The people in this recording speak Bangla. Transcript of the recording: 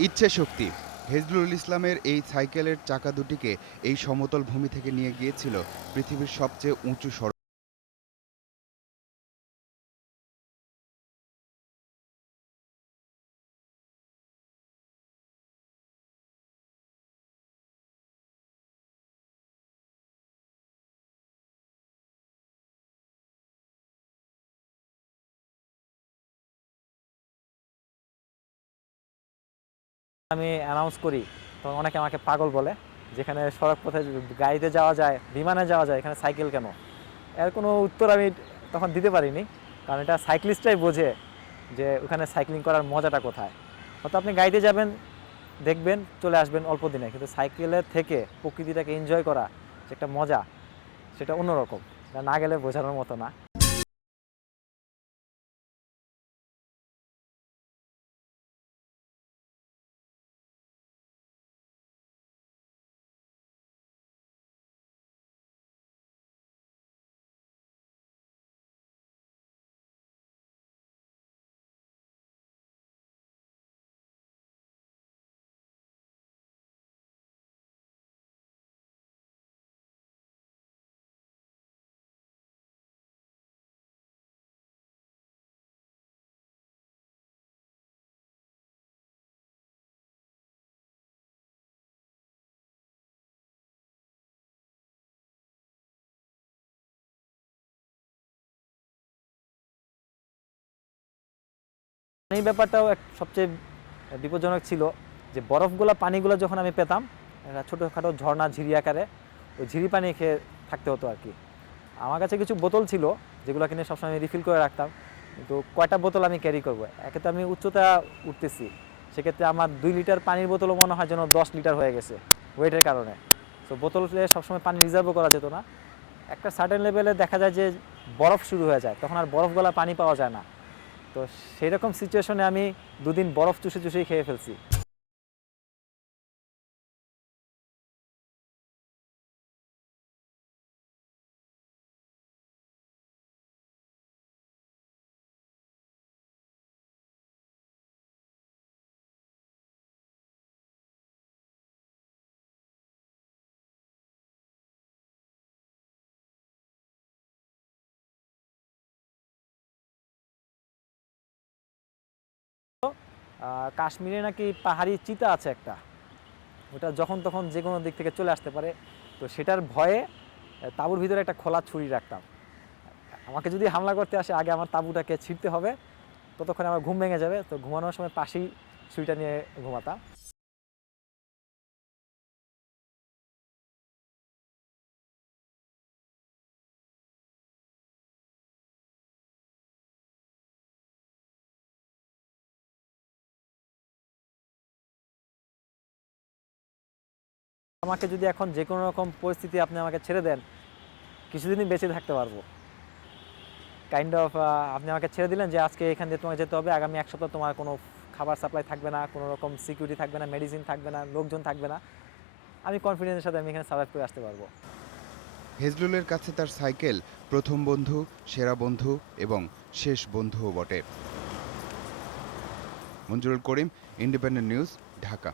ইচ্ছে শক্তি। হেজলুল ইসলামের এই সাইকেলের চাকা দুটিকে এই সমতল ভূমি থেকে নিয়ে গিয়েছিল পৃথিবীর সবচেয়ে উঁচু সড়ক। আমি অ্যানাউন্স করি তখন অনেকে আমাকে পাগল বলে, যেখানে সড়ক পথে গাড়িতে যাওয়া যায়, বিমানে যাওয়া যায়, এখানে সাইকেল কেন? এর কোনো উত্তর আমি তখন দিতে পারিনি, কারণ এটা সাইক্লিস্টরাই বোঝে যে ওখানে সাইক্লিং করার মজাটা কোথায়। হয়তো আপনি গাড়িতে যাবেন, দেখবেন, চলে আসবেন অল্প দিনে, কিন্তু সাইকেলের থেকে প্রকৃতিটাকে এনজয় করা যে একটা মজা, সেটা অন্যরকম, না গেলে বোঝানোর মতো না। এই ব্যাপারটাও সবচেয়ে বিপজ্জনক ছিল, যে বরফগুলো পানিগুলো যখন আমি পেতাম, ছোটোখাটো ঝর্ণা ঝিরি আকারে, ওই ঝিরি পানি খেয়ে থাকতে হতো আর কি। আমার কাছে কিছু বোতল ছিল যেগুলো কিনে সবসময় আমি রিফিল করে রাখতাম, কিন্তু কয়টা বোতল আমি ক্যারি করবো? একে তো আমি উচ্চতা উঠতেছি, সেক্ষেত্রে আমার 2 লিটার পানির বোতলও মনে হয় যেন 10 লিটার হয়ে গেছে ওয়েটের কারণে। তো বোতলে সবসময় পানি রিজার্ভও করা যেত না। একটা সার্টেন লেভেলে দেখা যায় যে বরফ শুরু হয়ে যায়, তখন আর বরফ গলা পানি পাওয়া যায় না। তো সেই রকম সিচুয়েশনে আমি 2 দিন বরফ চুষে চুষেই খেয়ে ফেলছি। কাশ্মীরে নাকি পাহাড়ি চিতা আছে একটা, ওটা যখন তখন যে কোনো দিক থেকে চলে আসতে পারে। তো সেটার ভয়ে তাঁবুর ভিতরে একটা খোলা ছুরি রাখতাম। আমাকে যদি হামলা করতে আসে, আগে আমার তাঁবুটাকে ছিঁড়তে হবে, ততক্ষণে আমার ঘুম ভেঙে যাবে। তো ঘুমানোর সময় পাশেই ছুরিটা নিয়ে ঘুমাতাম। আমাকে যদি এখন যে কোনো রকম পরিস্থিতি আপনি আমাকে ছেড়ে দেন, কিছুদিনই বেঁচে থাকতে পারবো। কাইন্ড অফ, আপনি আমাকে ছেড়ে দিলেন যে আজকে এখান দিয়ে তোমাকে যেতে হবে, আগামী 1 সপ্তাহ তোমার কোনো খাবার সাপ্লাই থাকবে না, কোনো রকম সিকিউরিটি থাকবে না, মেডিসিন থাকবে না, লোকজন থাকবে না, আমি কনফিডেন্সের সাথে আমি এখানে সার্ভাইভ করে আসতে পারবো। হেজলুলের কাছে তার সাইকেল প্রথম বন্ধু, সেরা বন্ধু এবং শেষ বন্ধুও বটে। মঞ্জুরুল করিম, ইন্ডিপেন্ডেন্ট নিউজ, ঢাকা।